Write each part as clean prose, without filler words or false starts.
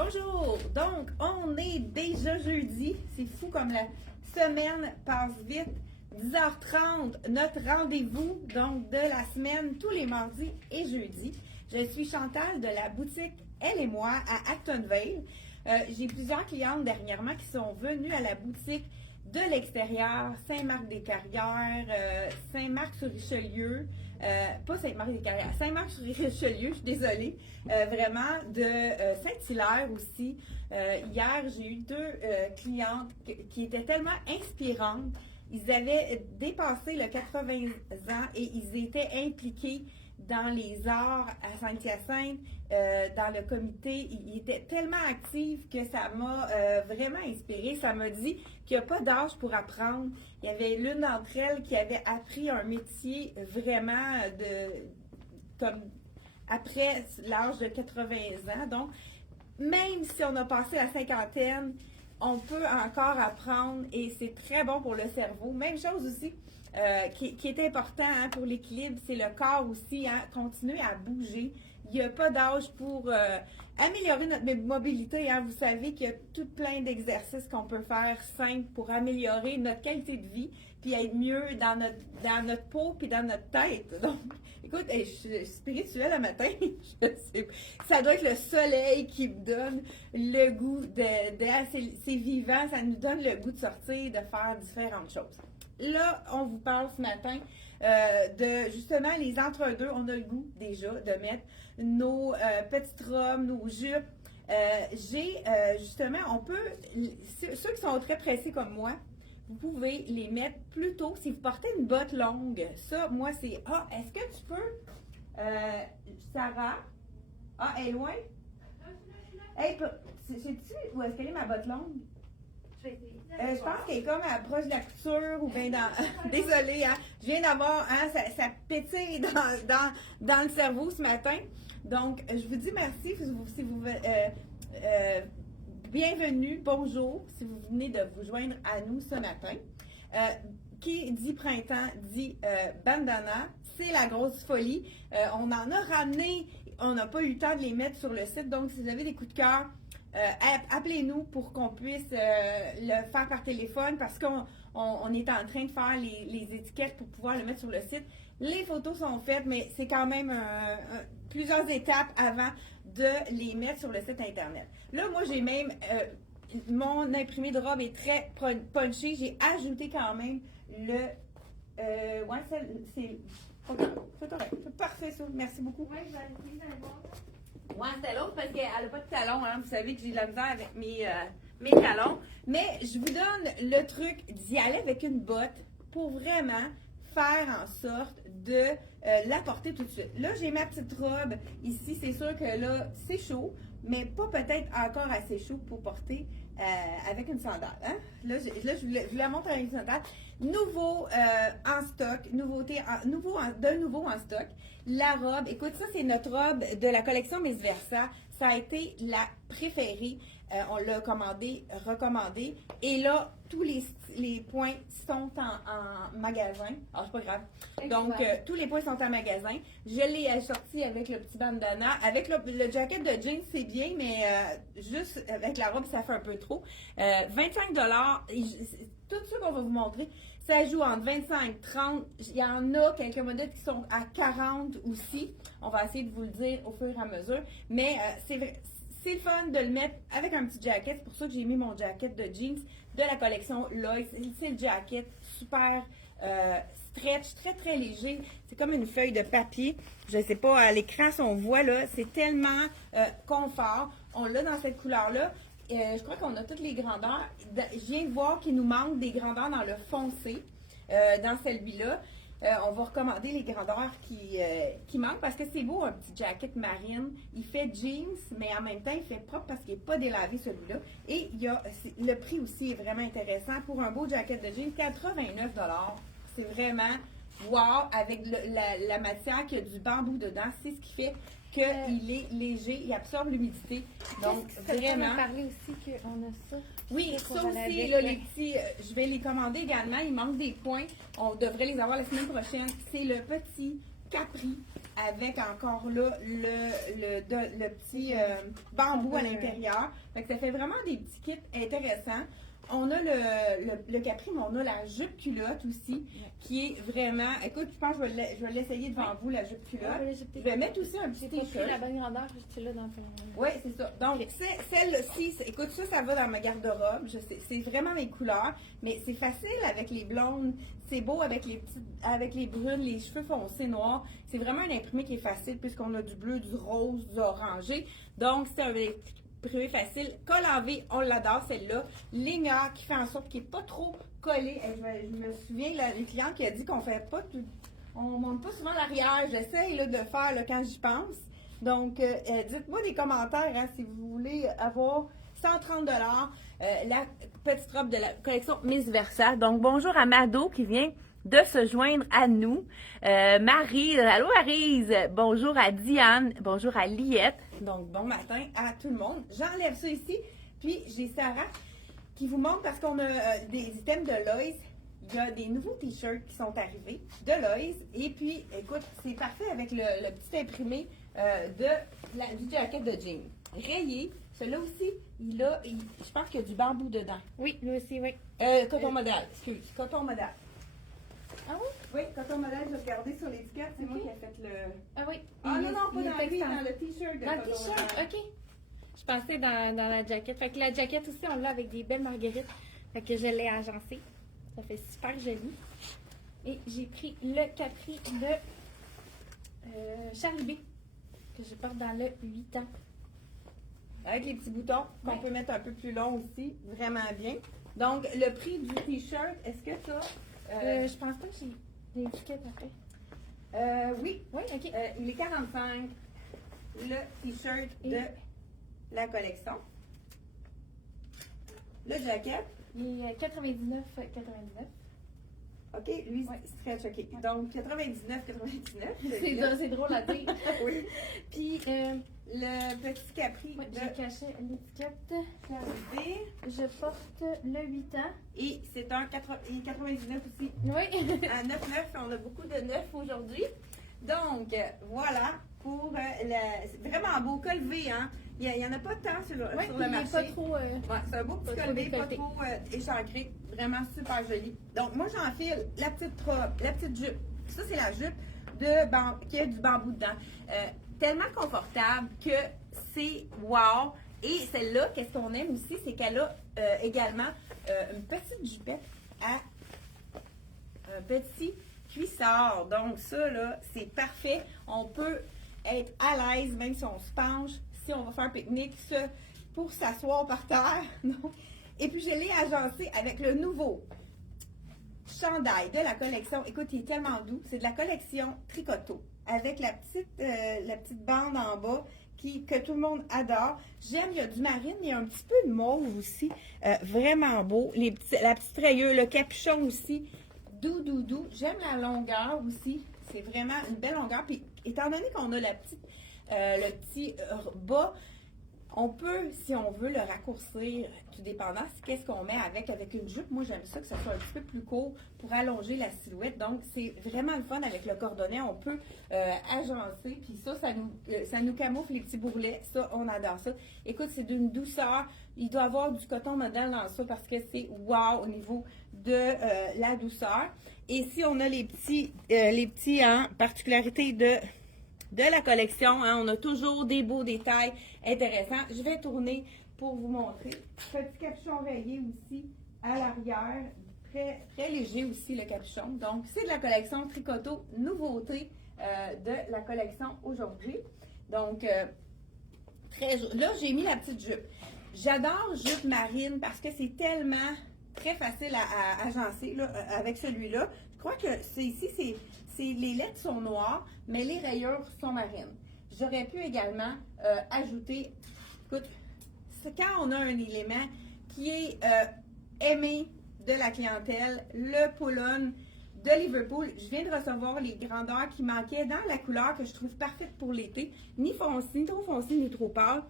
Bonjour! Donc, on est déjà jeudi. C'est fou comme la semaine passe vite. 10h30, notre rendez-vous donc de la semaine, tous les mardis et jeudis. Je suis Chantal de la boutique Elle et moi à Actonville. J'ai plusieurs clientes dernièrement qui sont venues à la boutique de l'extérieur, Saint-Marc-des-Carrières, Saint-Marc-sur-Richelieu, pas Saint-Marc-des-Carrières, Saint-Marc-sur-Richelieu, je suis désolée, vraiment de Saint-Hilaire aussi. Hier, j'ai eu deux clientes qui étaient tellement inspirantes. Ils avaient dépassé le 80 ans et ils étaient impliqués dans les arts à Saint-Hyacinthe, dans le comité. Ils étaient tellement actifs que ça m'a vraiment inspirée. Ça m'a dit qu'il n'y a pas d'âge pour apprendre. Il y avait l'une d'entre elles qui avait appris un métier vraiment comme après l'âge de 80 ans. Donc, même si on a passé la cinquantaine, on peut encore apprendre et c'est très bon pour le cerveau. Même chose aussi qui est important pour l'équilibre, c'est le corps aussi, continuer à bouger. Il n'y a pas d'âge pour améliorer notre mobilité. Vous savez qu'il y a tout plein d'exercices qu'on peut faire simples pour améliorer notre qualité de vie puis être mieux dans notre peau puis dans notre tête. Donc, écoute, je suis spirituelle le matin. Je sais, ça doit être le soleil qui me donne le goût c'est vivant, ça nous donne le goût de sortir, de faire différentes choses. Là, on vous parle ce matin de justement les entre-deux. On a le goût déjà de mettre nos petites robes, nos jupes. Justement, on peut, ceux qui sont très pressés comme moi, vous pouvez les mettre plus tôt. Si vous portez une botte longue, ça, moi, c'est est-ce que tu peux, Sarah? Elle est loin? Hey, sais-tu où est-ce qu'elle est ma botte longue? Je pense qu'elle est comme proche de la couture ou bien dans. Désolée, je viens d'avoir. Ça pétille dans le cerveau ce matin. Donc, je vous dis merci si vous bienvenue, bonjour, si vous venez de vous joindre à nous ce matin. Qui dit printemps dit bandana, c'est la grosse folie. On en a ramené, on n'a pas eu le temps de les mettre sur le site, donc si vous avez des coups de cœur, appelez-nous pour qu'on puisse le faire par téléphone parce qu'on est en train de faire les étiquettes pour pouvoir le mettre sur le site. Les photos sont faites, mais c'est quand même plusieurs étapes avant de les mettre sur le site Internet. Là, moi, j'ai même... mon imprimé de robe est très punché. J'ai ajouté quand même le... c'est correct. C'est parfait, ça. Merci beaucoup. Oui, je vais aller voir. Ouais, c'était l'autre parce qu'elle n'a pas de talons. Vous savez que j'ai de la misère avec mes talons. Mais je vous donne le truc d'y aller avec une botte pour vraiment faire en sorte de la porter tout de suite. Là, j'ai ma petite robe ici. C'est sûr que là, c'est chaud, mais pas peut-être encore assez chaud pour porter avec une sandale. Là, je vous la montre avec une sandale. Nouveau en stock, de nouveau en stock. La robe, écoute, ça c'est notre robe de la collection Miss Versa. Ça a été la préférée. On l'a recommandé. Et là, tous les points sont en magasin. C'est pas grave. Donc, tous les points sont en magasin. Je l'ai assorti avec le petit bandana. Avec le jacket de jeans, c'est bien, mais juste avec la robe, ça fait un peu trop. 25 $. Tout ce qu'on va vous montrer, ça joue entre 25, 30. Il y en a quelques modèles qui sont à 40 aussi. On va essayer de vous le dire au fur et à mesure. Mais c'est le fun de le mettre avec un petit jacket. C'est pour ça que j'ai mis mon jacket de jeans de la collection Lois. C'est le jacket super stretch, très très léger. C'est comme une feuille de papier. Je ne sais pas, à l'écran, si on voit là, c'est tellement confort. On l'a dans cette couleur-là. Je crois qu'on a toutes les grandeurs. Je viens de voir qu'il nous manque des grandeurs dans le foncé, dans celui-là. On va recommander les grandeurs qui manquent parce que c'est beau, un petit jacket marine. Il fait jeans, mais en même temps, il fait propre parce qu'il n'est pas délavé celui-là. Et le prix aussi est vraiment intéressant. Pour un beau jacket de jeans, 89 $. C'est vraiment wow, avec la matière qui a du bambou dedans. C'est ce qui fait qu'il est léger, il absorbe l'humidité. Donc, vraiment. On parler aussi qu'on a ça. Oui, ça aussi, là, les petits, je vais les commander également. Il manque des points. On devrait les avoir la semaine prochaine. C'est le petit Capri avec encore là le petit bambou à l'intérieur. Fait que ça fait vraiment des petits kits intéressants. On a le capri, mais on a la jupe culotte aussi, qui est vraiment... Écoute, je pense que je vais l'essayer devant vous, la jupe culotte. Je vais mettre aussi un petit J'ai pas pris t-shirt. la bonne grandeur, j'étais là dans ton... Oui, c'est ça. Donc, celle-ci, écoute, ça va dans ma garde-robe. Je sais, c'est vraiment mes couleurs, mais c'est facile avec les blondes. C'est beau avec les petites, avec les brunes, les cheveux foncés noirs. C'est vraiment un imprimé qui est facile puisqu'on a du bleu, du rose, du orangé. Donc, c'est un imprimé facile. Colle en V, on l'adore celle-là. Ligneur qui fait en sorte qu'il n'est pas trop collé. Je me souviens, le client qui a dit qu'on fait pas tout, on monte pas souvent l'arrière. J'essaie là, de faire là, quand j'y pense. Donc, dites-moi des commentaires hein, si vous voulez avoir 130 la petite robe de la collection Miss Versa. Donc, bonjour à Mado qui vient de se joindre à nous. Maryse, allô Maryse. Bonjour à Diane. Bonjour à Liette. Donc, bon matin à tout le monde. J'enlève ça ici. Puis, j'ai Sarah qui vous montre parce qu'on a des items de Lois. Il y a des nouveaux t-shirts qui sont arrivés de Lois. Et puis, écoute, c'est parfait avec le petit imprimé du jacket de jean. Rayé. Celui-là aussi, je pense qu'il y a du bambou dedans. Oui, lui aussi, oui. Coton modèle, excuse. Coton modèle. Ah oui? Oui, coton modèle, j'ai regardé sur l'étiquette, c'est moi qui ai fait le... Ah oui. Ah non, pas dans lui, dans dans le t-shirt de Dans le coton t-shirt, modèle. ok. Je pensais dans la jaquette. Fait que la jaquette aussi, on l'a avec des belles marguerites. Fait que je l'ai agencée. Ça fait super joli. Et j'ai pris le capri de Charlie B. Que je porte dans le 8 ans. Avec les petits boutons qu'on Ouais. peut mettre un peu plus long aussi, vraiment bien. Donc, le prix du t-shirt, est-ce que ça... Je pense pas que j'ai des étiquettes après. Oui, Oui, ok. il est 45, le t-shirt Et- de la collection. Le jacket, Il est 99,99. OK, lui, Ouais. stretch, OK. Donc, 99. C'est drôle à dire. Oui. Puis, Le petit capri ouais, de j'ai caché l'étiquette. Charlie. Je porte le 8 ans. Et c'est un 99 aussi. Oui. Un 9-9, on a beaucoup de 9 aujourd'hui. Donc, voilà pour c'est vraiment beau. Col V, hein? Il n'y en a pas tant sur Oui, sur il le est marché. pas trop... Ouais, c'est un beau petit Pas col trop V, pas décolleté. trop échancré. Vraiment super joli. Donc, moi, j'enfile la petite robe, la petite jupe. Ça, c'est la jupe qui a du bambou dedans. Tellement confortable que c'est wow. Et celle-là, qu'est-ce qu'on aime aussi, c'est qu'elle a également une petite jupette à un petit cuissard. Donc, ça, là, c'est parfait. On peut être à l'aise, même si on se penche, si on va faire un pique-nique, pour s'asseoir par terre. Non. Et puis, je l'ai agencé avec le nouveau chandail de la collection. Écoute, il est tellement doux. C'est de la collection Tricoto, avec la petite bande en bas que tout le monde adore. J'aime, il y a du marine, il y a un petit peu de mauve aussi. Vraiment beau. La petite rayure, le capuchon aussi. Doux. J'aime la longueur aussi. C'est vraiment une belle longueur. Puis, étant donné qu'on a le petit bas, on peut, si on veut, le raccourcir, tout dépendant, qu'est-ce qu'on met avec une jupe. Moi, j'aime ça que ça soit un petit peu plus court pour allonger la silhouette. Donc, c'est vraiment le fun avec le cordonnet. On peut agencer, puis ça nous camoufle les petits bourrelets. Ça, on adore ça. Écoute, c'est d'une douceur. Il doit y avoir du coton modèle dans ça parce que c'est wow au niveau de la douceur. Et si on a les petits particularités de la collection, hein, on a toujours des beaux détails intéressants. Je vais tourner pour vous montrer. Petit capuchon rayé aussi à l'arrière. Très, très léger aussi le capuchon. Donc, c'est de la collection Tricoto, nouveauté de la collection aujourd'hui. Donc, là, j'ai mis la petite jupe. J'adore jupe marine parce que c'est tellement très facile à agencer là, avec celui-là. Je crois que les lettres sont noires, mais les rayures sont marines. J'aurais pu également ajouter, écoute, c'est quand on a un élément qui est aimé de la clientèle, le pull-on de Liverpool. Je viens de recevoir les grandeurs qui manquaient dans la couleur que je trouve parfaite pour l'été. Ni trop foncé, ni trop pâle.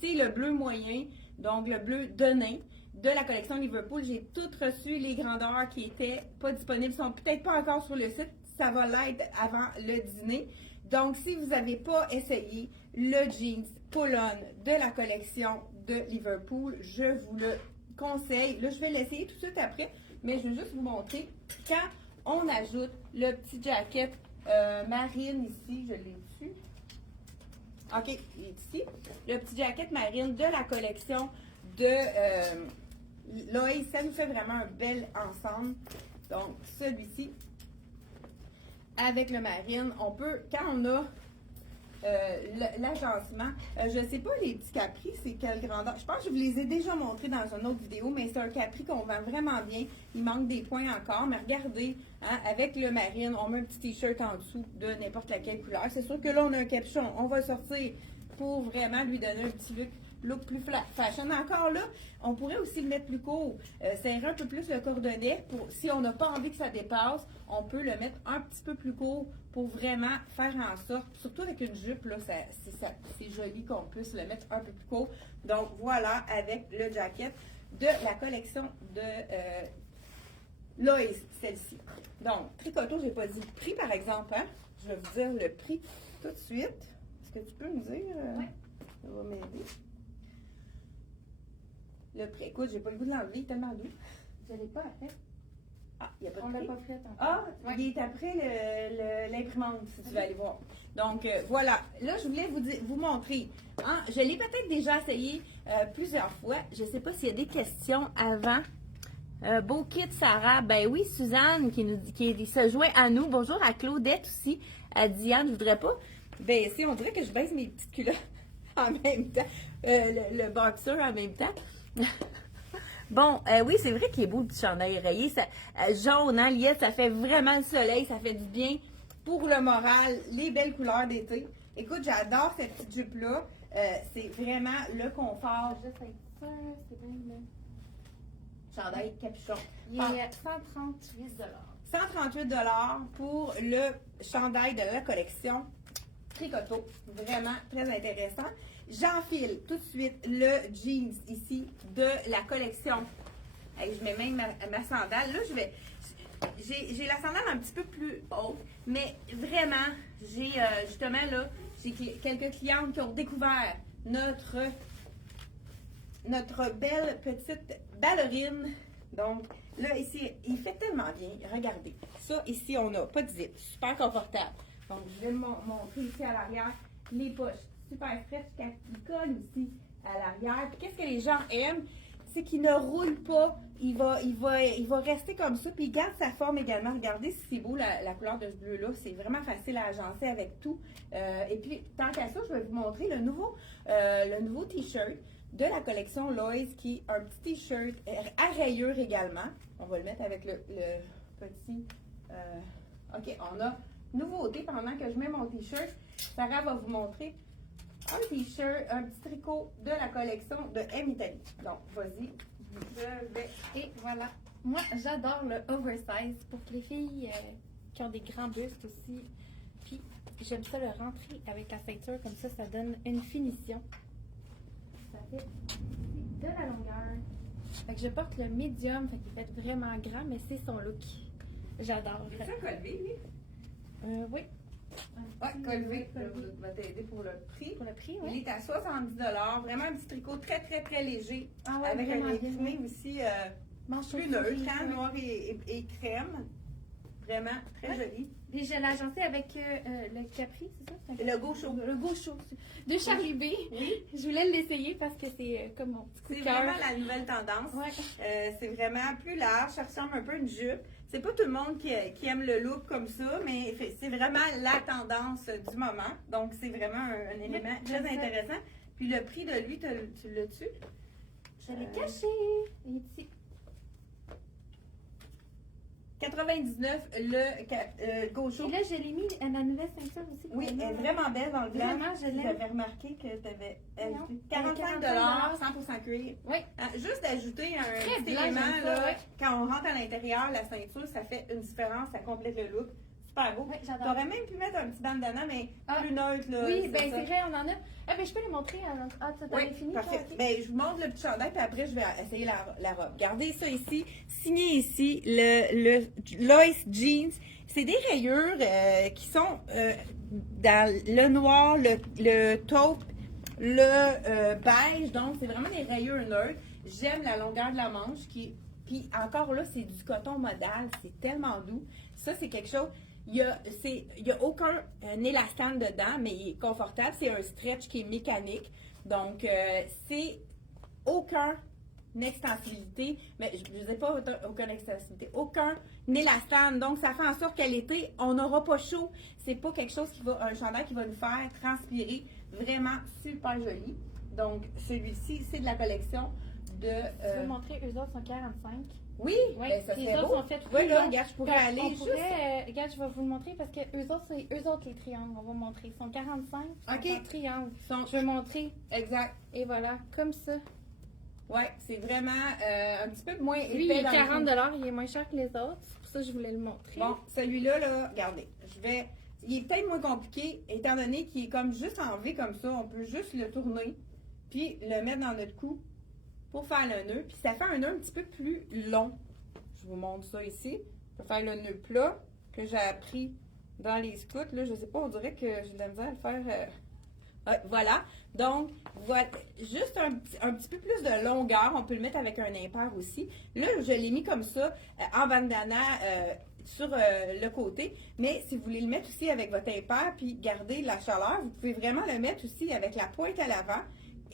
C'est le bleu moyen, donc le bleu de nain de la collection Liverpool. J'ai toutes reçu les grandeurs qui étaient pas disponibles, sont peut-être pas encore sur le site. Ça va l'être avant le dîner. Donc, si vous n'avez pas essayé le jeans pull-on de la collection de Liverpool, je vous le conseille. Là, je vais l'essayer tout de suite après, mais je vais juste vous montrer quand on ajoute le petit jacket marine ici, je l'ai dessus. OK, il est ici. Le petit jacket marine de la collection de Loïs, ça nous fait vraiment un bel ensemble. Donc, celui-ci, avec le marine, on peut, quand on a l'agencement, je ne sais pas les petits capris, c'est quelle grandeur. Je pense que je vous les ai déjà montrés dans une autre vidéo, mais c'est un capri qu'on vend vraiment bien. Il manque des points encore, mais regardez, hein, avec le marine, on met un petit t-shirt en dessous de n'importe laquelle couleur. C'est sûr que là, on a un capuchon. On va le sortir pour vraiment lui donner un petit look plus fashion. Encore là, on pourrait aussi le mettre plus court, serrer un peu plus le cordonnet. Si on n'a pas envie que ça dépasse, on peut le mettre un petit peu plus court pour vraiment faire en sorte, surtout avec une jupe, là, c'est joli qu'on puisse le mettre un peu plus court. Donc voilà, avec le jacket de la collection de Loïs, celle-ci. Donc, tricoto, je n'ai pas dit le prix par exemple, hein? Je vais vous dire le prix tout de suite. Est-ce que tu peux me dire? Oui. Ça va m'aider. Le prix, écoute, j'ai pas le goût de l'enlever, il est tellement doux. Je l'ai pas fait. Ah, il n'y a pas de On prix. l'a pas fait encore. Ah, Ouais. il est après l'imprimante, si tu veux aller voir. Donc, voilà. Là, je voulais vous montrer. Hein, je l'ai peut-être déjà essayé plusieurs fois. Je ne sais pas s'il y a des questions avant. Beau kit, Sarah. Ben oui, Suzanne qui se joint à nous. Bonjour à Claudette aussi. À Diane, je voudrais pas. Ben, si, on dirait que je baisse mes petites culottes en même temps. Le boxer en même temps. Bon, oui, c'est vrai qu'il est beau le petit chandail rayé. Ça, jaune, hein, Liette, ça fait vraiment le soleil, ça fait du bien pour le moral, les belles couleurs d'été. Écoute, j'adore cette petite jupe-là. C'est vraiment le confort. Juste être sûr, c'est bien là. Chandail capuchon. Il est 138 $138 pour le chandail de la collection Tricoto. Vraiment très intéressant. J'enfile tout de suite le jeans ici de la collection. Hey, je mets même ma sandale. Là, j'ai la sandale un petit peu plus haute, mais vraiment, j'ai justement là, j'ai quelques clientes qui ont découvert notre belle petite ballerine. Donc, là, ici, il fait tellement bien. Regardez. Ça, ici, on n'a pas de zip. Super confortable. Donc, je vais le montrer ici à l'arrière. Les poches, super stretch. Il colle aussi à l'arrière. Puis, qu'est-ce que les gens aiment? C'est qu'il ne roule pas. Il va rester comme ça. Puis, il garde sa forme également. Regardez si c'est beau, la couleur de ce bleu-là. C'est vraiment facile à agencer avec tout. Et puis, tant qu'à ça, je vais vous montrer le nouveau T-shirt de la collection Loïs, qui est un petit t-shirt à rayures également. On va le mettre avec le petit... OK, on a nouveauté pendant que je mets mon t-shirt. Sarah va vous montrer un t-shirt, un petit tricot de la collection de M Italy. Donc, vas-y, je vais... Et voilà. Moi, j'adore le oversize pour les filles qui ont des grands bustes aussi. Puis, j'aime ça le rentrer avec la ceinture, comme ça donne une finition. Ça fait de la longueur. Fait que je porte le medium, fait qu'il fait vraiment grand, mais c'est son look. J'adore. C'est ça, Colvé, lui? Oui. Oui, Colvé va t'aider pour le prix. Pour le prix, Il oui. est à 70 $. Vraiment un petit tricot très, très, très léger. Ah ouais, avec vraiment un bien. imprimé aussi Manche plus neutre, hein, noir et crème. Vraiment très Ouais. joli. Puis je l'ai agencé avec le Capri, c'est ça? Le gaucho. Le gaucho. De Charlie B. Oui. Je voulais l'essayer parce que c'est comme mon petit coup C'est de cœur. vraiment la nouvelle tendance. Ouais. C'est vraiment plus large, ça ressemble un peu à une jupe. C'est pas tout le monde qui aime le look comme ça, mais c'est vraiment la tendance du moment. Donc, c'est vraiment un élément très j'aime ça. intéressant. Puis le prix de lui, tu l'as-tu? Je l'ai caché. Il est ici. 99 le gaucho. Et là, je l'ai mis à ma nouvelle ceinture aussi. Oui, elle est vraiment belle dans le blanc. Vraiment, je l'aime. J'avais remarqué que tu avais Non. 45 $, 100% cuir. Oui. Juste d'ajouter un Très petit blanc, élément, j'aime ça, là, ouais. quand on rentre à l'intérieur, la ceinture, ça fait une différence, ça complète le look. super beau. Oui, j'adore. T'aurais même pu mettre un petit bandana, mais plus neutre, là. Oui, ben ça. c'est vrai, on en a. Ah, ben je peux les montrer. Ah, tu Oui, as fini, parfait. toi, ok. Ben, je vous montre le petit chandail, puis après, je vais essayer la robe. Regardez ça ici. Signé ici, le Lois Jeans. C'est des rayures qui sont dans le noir, le taupe, le beige. Donc, c'est vraiment des rayures neutres. J'aime la longueur de la manche. Puis encore là, c'est du coton modal. C'est tellement doux. Ça, c'est quelque chose... Il y a aucun élastane dedans, mais il est confortable. C'est un stretch qui est mécanique. Donc, c'est aucun extensibilité, mais je ne sais pas aucune extensibilité, aucun élastane. Donc, ça fait en sorte qu'à l'été, on n'aura pas chaud. C'est pas quelque chose un chandail qui va nous faire transpirer. Vraiment super joli. Donc, celui-ci, c'est de la collection de... Je vais vous montrer, eux autres sont 45. Oui, Oui, ben, ça les serait autres beau. sont faits Oui, là, longs. regarde, je pourrais aller On juste... pourrait, regarde, je vais vous le montrer parce que eux autres les triangles, on va montrer. Ils sont 45, ils OK. sont en triangle. Sont- Je vais montrer. Exact. Et voilà, comme ça. Ouais, c'est vraiment un petit peu moins Lui, il épais est dans le 40 cou. il est moins cher que les autres. C'est pour ça que je voulais le montrer. Bon, celui-là, là, regardez, il est peut-être moins compliqué, étant donné qu'il est comme juste en V comme ça, on peut juste le tourner, puis le mettre dans notre cou pour faire le nœud, puis ça fait un nœud un petit peu plus long. Je vous montre ça ici. Je vais faire le nœud plat que j'ai appris dans les scouts. Là, je sais pas, on dirait que j'ai de la misère à le faire. Voilà. Donc, voilà. Juste un petit peu plus de longueur. On peut le mettre avec un impair aussi. Là, je l'ai mis comme ça, en bandana sur le côté. Mais si vous voulez le mettre aussi avec votre impair puis garder la chaleur, vous pouvez vraiment le mettre aussi avec la pointe à l'avant.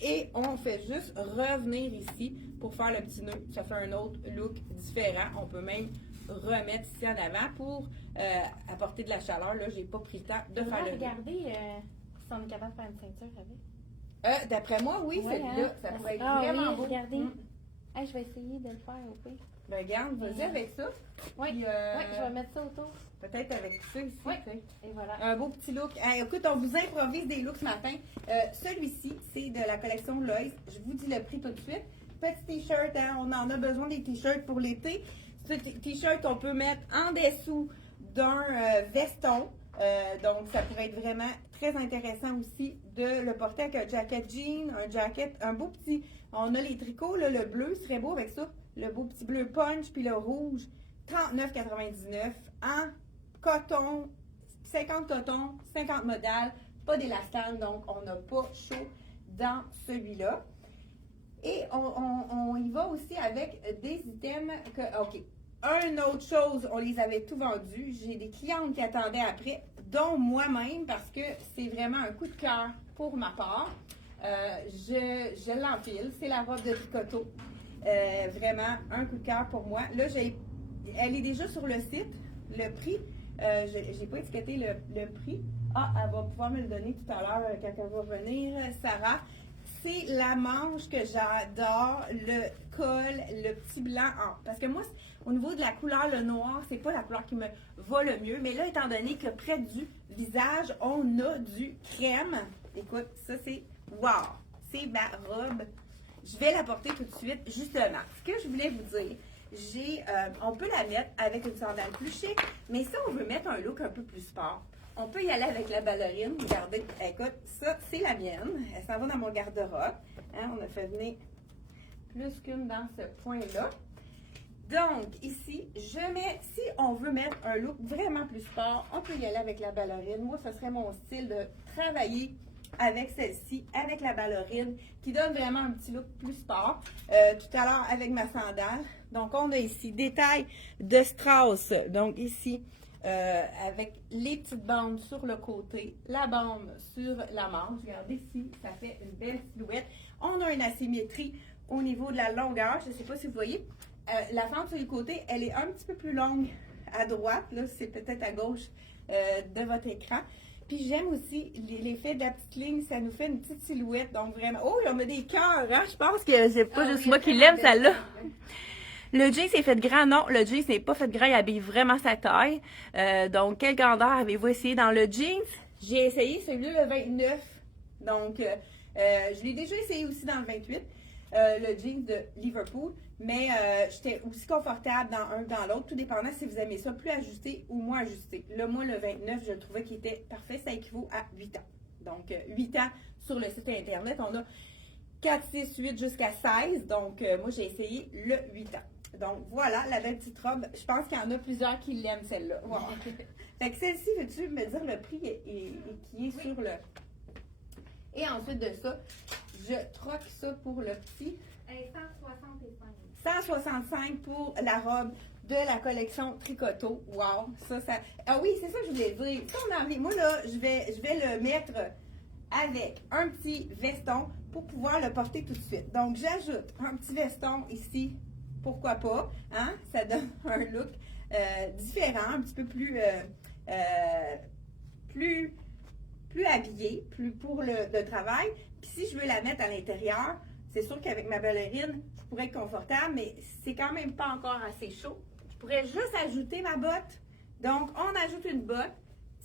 Et on fait juste revenir ici pour faire le petit nœud. Ça fait un autre look différent. On peut même remettre ici en avant pour apporter de la chaleur. Là, j'ai pas pris le temps de faire le nœud. Regardez si on est capable de faire une ceinture avec. D'après moi, oui, Ouais, celui-là, hein? ça pourrait être Ah vraiment oui, beau. regardez. Mm. Hey, je vais essayer de le faire au pire. Ben, regarde, vas-y avec ça. Oui, Puis, je vais mettre ça autour. peut-être avec ça ici. Oui. tu sais. Et voilà. Un beau petit look. Hey, écoute, on vous improvise des looks ce matin. Celui-ci, c'est de la collection Lois. Je vous dis le prix tout de suite. Petit t-shirt, hein, on en a besoin des t-shirts pour l'été. Ce t-shirt qu'on peut mettre en dessous d'un veston. Donc, ça pourrait être vraiment très intéressant aussi de le porter avec un jacket jean, un beau petit... On a les tricots, là, le bleu serait beau avec ça. Le beau petit bleu punch, puis le rouge, 39,99 en coton, 50 coton, 50 modal, pas d'élastane, donc on n'a pas chaud dans celui-là. Et on y va aussi avec des items que, OK. Une autre chose, on les avait tout vendus. J'ai des clientes qui attendaient après, dont moi-même, parce que c'est vraiment un coup de cœur pour ma part. Je l'enfile. C'est la robe de tricoto. Vraiment un coup de cœur pour moi. Là, elle est déjà sur le site. Le prix, j'ai pas étiqueté le prix. Ah, elle va pouvoir me le donner tout à l'heure quand elle va venir, Sarah. C'est la manche que j'adore, le col, le petit blanc. Parce que moi, au niveau de la couleur, le noir, c'est pas la couleur qui me va le mieux. Mais là, étant donné que près du visage, on a du crème. Écoute, ça c'est wow! C'est ma robe. Je vais la porter tout de suite, justement. Ce que je voulais vous dire, on peut la mettre avec une sandale plus chic, mais si on veut mettre un look un peu plus sport, on peut y aller avec la ballerine. Regardez, écoute, ça, c'est la mienne. Elle s'en va dans mon garde-robe. Hein, on a fait venir plus qu'une dans ce point-là. Donc, ici, si on veut mettre un look vraiment plus sport, on peut y aller avec la ballerine. Moi, ce serait mon style de travailler avec celle-ci, avec la ballerine, qui donne vraiment un petit look plus sport. Tout à l'heure, avec ma sandale. Donc, on a ici des tailles de Strauss. Donc, ici, avec les petites bandes sur le côté, la bande sur la manche. Regardez ici, ça fait une belle silhouette. On a une asymétrie au niveau de la longueur. Je ne sais pas si vous voyez. La fente sur le côté, elle est un petit peu plus longue à droite. Là, c'est peut-être à gauche de votre écran. Puis j'aime aussi l'effet de la petite ligne. Ça nous fait une petite silhouette. Donc vraiment... Oh, on a des cœurs, hein? Je pense que c'est pas juste moi qui l'aime, celle-là. Le jeans est fait de grand, non, le jeans n'est pas fait de grand, il habille vraiment sa taille. Donc, quelle grandeur avez-vous essayé dans le jeans? J'ai essayé celui-là, le 29. Donc, je l'ai déjà essayé aussi dans le 28. le jean de Liverpool, mais j'étais aussi confortable dans un que dans l'autre, tout dépendant si vous aimez ça plus ajusté ou moins ajusté. Là, moi, le 29, je le trouvais qu'il était parfait, ça équivaut à 8 ans. Donc, 8 ans sur le site Internet, on a 4, 6, 8 jusqu'à 16, donc moi, j'ai essayé le 8 ans. Donc, voilà, la belle petite robe. Je pense qu'il y en a plusieurs qui l'aiment, celle-là. Wow. Fait que celle-ci, veux-tu me dire le prix qui est sur le... Et ensuite de ça, je troque ça pour le petit. 165. 165 pour la robe de la collection Tricoto. Wow, ça... Ah oui, c'est ça que je voulais dire. Ça, on a envie. Moi, là, je vais le mettre avec un petit veston pour pouvoir le porter tout de suite. Donc, j'ajoute un petit veston ici. Pourquoi pas, hein? Ça donne un look différent, un petit peu plus habillé, plus pour le travail. Puis si je veux la mettre à l'intérieur, c'est sûr qu'avec ma ballerine, je pourrais être confortable, mais c'est quand même pas encore assez chaud. Je pourrais juste ajouter ma botte. Donc, on ajoute une botte.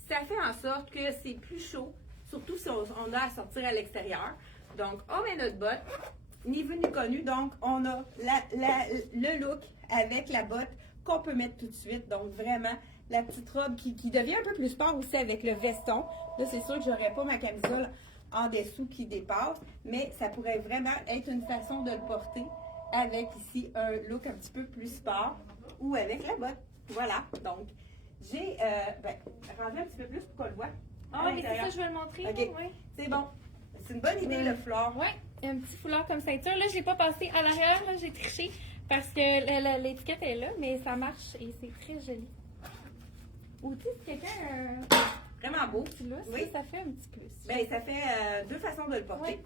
Ça fait en sorte que c'est plus chaud, surtout si on a à sortir à l'extérieur. Donc, on met notre botte. Ni vu ni connu, donc on a le look avec la botte qu'on peut mettre tout de suite. Donc vraiment, la petite robe qui devient un peu plus sport aussi avec le veston. Là, c'est sûr que j'aurais pas ma camisole en dessous qui dépasse, mais ça pourrait vraiment être une façon de le porter avec ici un look un petit peu plus sport ou avec la botte. Voilà, donc j'ai rendu un petit peu plus pour qu'on le voit. Ah, mais c'est ça, je vais le montrer. OK, Oui. c'est bon. C'est une bonne idée, le foulard. Oui, un petit foulard comme ceinture. Là, je l'ai pas passé à l'arrière, là, j'ai triché parce que l'étiquette est là, mais ça marche et c'est très joli. Ou tu sais, si quelqu'un Vraiment beau. oui, ça fait un petit plus. Bien, ça fait deux façons de le porter. Ouais.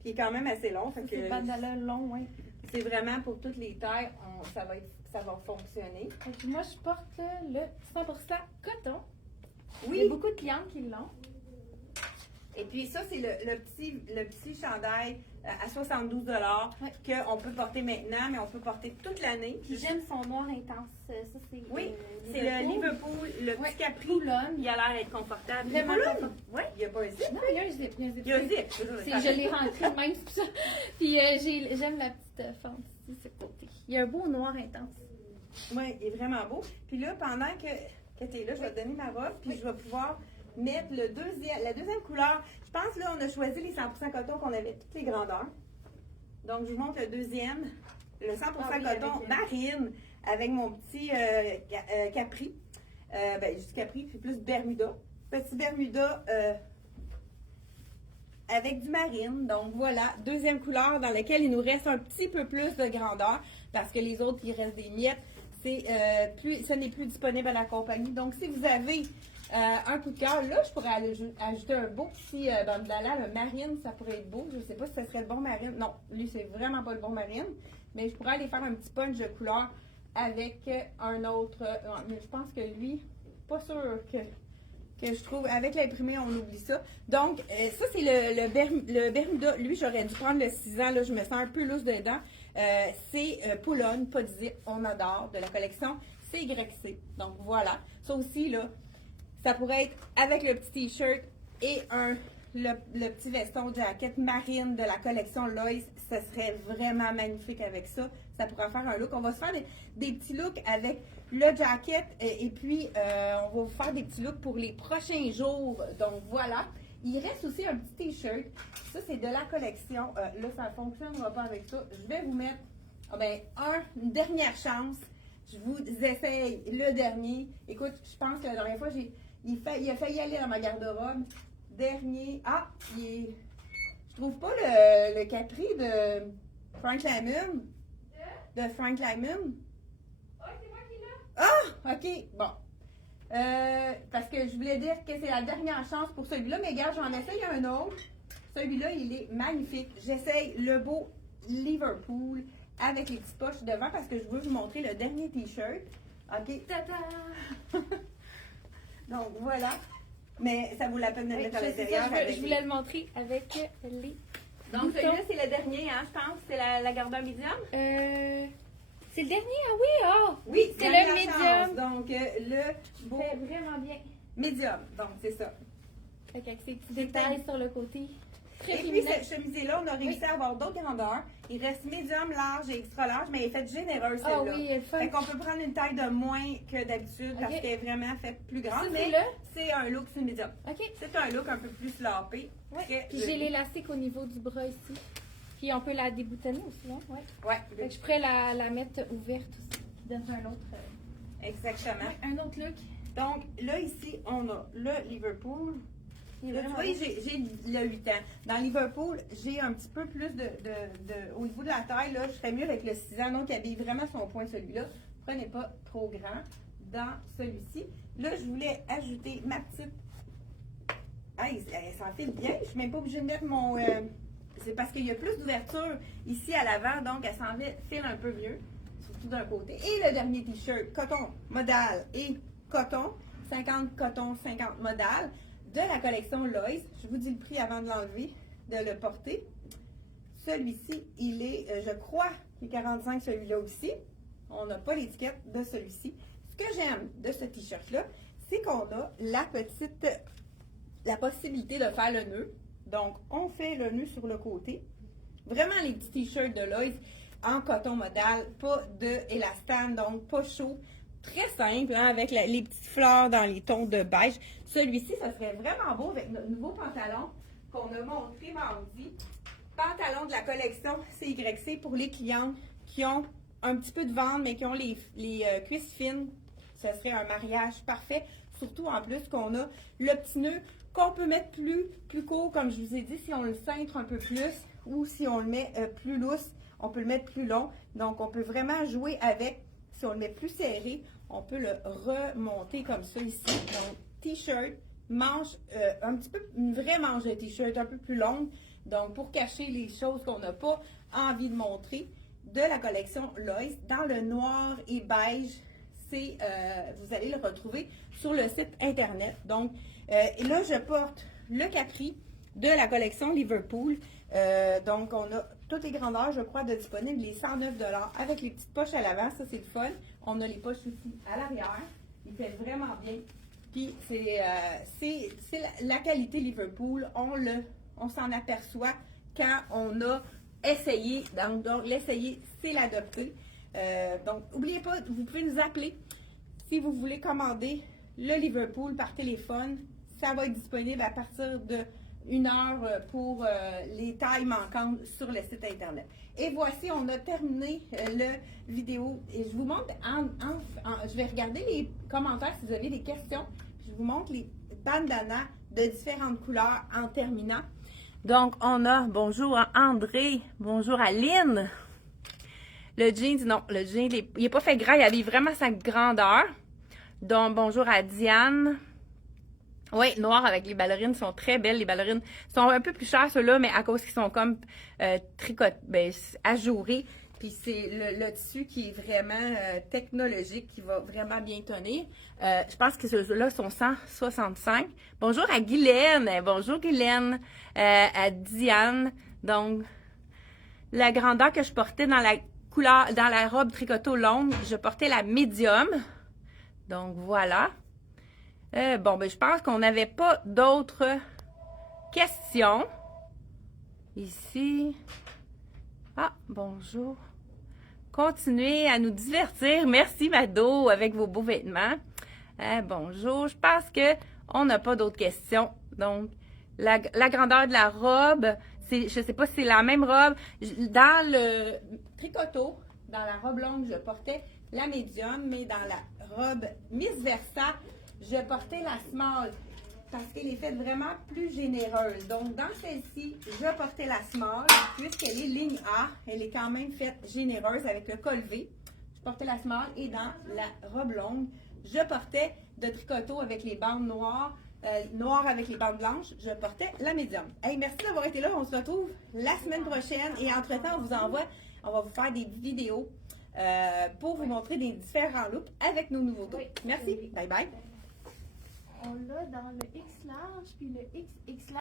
Puis il est quand même assez long. Fait que C'est bandana long, oui. c'est vraiment pour toutes les tailles, ça va fonctionner. Et puis moi, je porte le 100% coton. Oui. Il y a beaucoup de clientes qui l'ont. Et puis ça, c'est le petit chandail à 72 Ouais. qu'on peut porter maintenant, mais on peut porter toute l'année. Puis j'aime son noir intense. Ça, c'est Oui, c'est le Liverpool, le Ouais. petit capri. Poulonne. Il a l'air d'être confortable. Vraiment Poulonne? confortable. Oui, il n'y a pas un zip. Non, il y a un zip. Il y a un zip. Il y a un zip. Je l'ai rentré de même, c'est pour ça. Puis j'aime la petite fente ici, ce côté. Il y a un beau noir intense. Oui, il est vraiment beau. Puis là, pendant que tu es là, je vais te donner ma robe, puis je vais pouvoir mettre la deuxième couleur. Je pense là, on a choisi les 100% coton qu'on avait toutes les grandeurs. Donc, je vous montre le deuxième, le 100% coton marine avec mon petit capri. Juste capri, puis plus Bermuda. Petit Bermuda avec du marine. Donc, voilà, deuxième couleur dans laquelle il nous reste un petit peu plus de grandeur parce que les autres, il reste des miettes. Ce n'est plus disponible à la compagnie. Donc, si vous avez un coup de cœur, là, je pourrais ajouter un beau petit bandana, le marine, ça pourrait être beau. Je ne sais pas si ce serait le bon marine. Non, lui, c'est vraiment pas le bon marine. Mais je pourrais aller faire un petit punch de couleur avec un autre. Mais je pense que lui, pas sûr que je trouve. Avec l'imprimé, on oublie ça. Donc, ça, c'est le Bermuda. Lui, j'aurais dû prendre le 6 ans. Là, je me sens un peu loose dedans. C'est Poulonne, pas de zip, on adore, de la collection CYC. Donc, voilà. Ça aussi, là, ça pourrait être avec le petit t-shirt et le petit veston jacket marine de la collection Lois. Ce serait vraiment magnifique avec ça. Ça pourrait faire un look. On va se faire des petits looks avec le jacket et puis on va vous faire des petits looks pour les prochains jours. Donc, voilà. Il reste aussi un petit t-shirt. Ça, c'est de la collection. Là, ça ne fonctionnera pas avec ça. Je vais vous mettre une dernière chance. Je vous essaye le dernier. Écoute, je pense que la dernière fois, il a failli aller dans ma garde-robe. Dernier. Ah, je trouve pas le capri de Frank Lyman. De Frank Lyman. Oh, c'est moi qui l'ai. Ah, ok. Bon. Parce que je voulais dire que c'est la dernière chance pour celui-là, mais gars, j'en essaye un autre. Celui-là, il est magnifique. J'essaye le beau Liverpool avec les petites poches devant parce que je veux vous montrer le dernier t-shirt. OK. Tata! Donc, voilà. Mais ça vaut la peine de le mettre à l'intérieur. Je voulais le montrer avec les. Donc, celui-là, c'est le dernier, hein, je pense. C'est la gardeur médium. C'est le dernier, ah oui, ah! Oui, c'est le dernière médium. chance. Donc, le beau C'est vraiment bien. médium. Donc, c'est ça. Fait qu'avec ces petits détails sur le côté. Très Et puis, féminin. cette chemisée-là, on a réussi à avoir d'autres grandeurs. Il reste médium, large et extra large, mais elle est faite généreuse, Ah celle-là. oui, elle est fun. Fait qu'on peut prendre une taille de moins que d'habitude parce Ok. qu'elle est vraiment faite plus grande. Ça, Mais c'est là? c'est un look sur médium. OK. C'est un look un peu plus slapé. très Puis j'ai joli. l'élastique au niveau du bras ici. Puis on peut la déboutonner aussi, hein? Ouais. Ouais, Fait que je pourrais la mettre ouverte aussi. Qui donne un autre, exactement. un autre look. Donc, là, ici, on a le Liverpool. Il est Là, tu vraiment vois, beau. j'ai le 8 ans. Dans Liverpool, j'ai un petit peu plus au niveau de la taille, là, je serais mieux avec le 6 ans. Donc, il habille vraiment son point, celui-là. Prenez pas trop grand dans celui-ci. Là, je voulais ajouter ma petite... Hey, elle s'enfile bien. Je suis même pas obligée de mettre mon... C'est parce qu'il y a plus d'ouverture ici à l'avant, donc elle s'enfile un peu mieux. Surtout d'un côté. Et le dernier t-shirt, coton, modal et coton. 50 coton, 50 modal. De la collection Lois. Je vous dis le prix avant de l'enlever, de le porter. Celui-ci, il est, je crois, il est 45, celui-là aussi. On n'a pas l'étiquette de celui-ci. Ce que j'aime de ce t-shirt-là, c'est qu'on a la possibilité de faire le nœud. Donc, on fait le nœud sur le côté. Vraiment les petits t-shirts de Lois en coton modal, pas de élastane, donc pas chaud. Très simple, hein, avec les petites fleurs dans les tons de beige. Celui-ci, ça serait vraiment beau avec notre nouveau pantalon qu'on a montré mardi. Pantalon de la collection CYC pour les clientes qui ont un petit peu de ventre, mais qui ont les cuisses fines. Ce serait un mariage parfait. Surtout en plus qu'on a le petit nœud qu'on peut mettre plus court, comme je vous ai dit, si on le cintre un peu plus ou si on le met plus lousse, on peut le mettre plus long. Donc, on peut vraiment jouer avec. Si on le met plus serré, on peut le remonter comme ça ici. Donc, t-shirt, manche, un petit peu, une vraie manche de t-shirt un peu plus longue. Donc, pour cacher les choses qu'on n'a pas envie de montrer, de la collection Lois, dans le noir et beige, vous allez le retrouver sur le site internet. Donc, et là, je porte le capri de la collection Liverpool. Donc, on a toutes les grandeurs, je crois, de disponibles, les 109 $ avec les petites poches à l'avant. Ça, c'est le fun. On a les poches aussi à l'arrière. Il fait vraiment bien. Puis, c'est la qualité Liverpool. On s'en aperçoit quand on a essayé. Donc l'essayer, c'est l'adopter. Donc, n'oubliez pas, vous pouvez nous appeler si vous voulez commander le Liverpool par téléphone. Ça va être disponible à partir de 1 heure pour les tailles manquantes sur le site internet. Et voici, on a terminé le vidéo. Et je vous montre, je vais regarder les commentaires si vous avez des questions. Je vous montre les bandanas de différentes couleurs en terminant. Donc, on a, bonjour à André, bonjour à Lynn. Le jeans, non, le jean, il n'est pas fait gras, il habille vraiment sa grandeur. Donc, bonjour à Diane. Oui, noir avec les ballerines sont très belles. Les ballerines sont un peu plus chères, ceux-là, mais à cause qu'ils sont comme ajourés. Puis c'est le tissu qui est vraiment technologique, qui va vraiment bien tenir. Je pense que ceux-là sont 165. Bonjour à Guylaine. Bonjour Guylaine. À Diane. Donc, la grandeur que je portais dans la couleur, dans la robe tricoto longue, je portais la médium. Donc, voilà. Bon, ben, je pense qu'on n'avait pas d'autres questions. Ici. Ah, bonjour. Continuez à nous divertir. Merci, Mado, avec vos beaux vêtements. Bonjour. Je pense qu'on n'a pas d'autres questions. Donc, la grandeur de la robe, je ne sais pas si c'est la même robe. Dans le tricoto, dans la robe longue, je portais la médium, mais dans la robe Miss Versa, je portais la small parce qu'elle est faite vraiment plus généreuse. Donc, dans celle-ci, je portais la small puisqu'elle est ligne A. Elle est quand même faite généreuse avec le col V. Je portais la small et dans la robe longue, je portais de tricoto avec les bandes noires, noires avec les bandes blanches. Je portais la médium. Hey, merci d'avoir été là. On se retrouve la semaine prochaine et entre-temps, on va vous faire des vidéos pour vous montrer des différents looks avec nos nouveaux looks. Merci. Bye bye. On l'a dans le X large puis le XX large.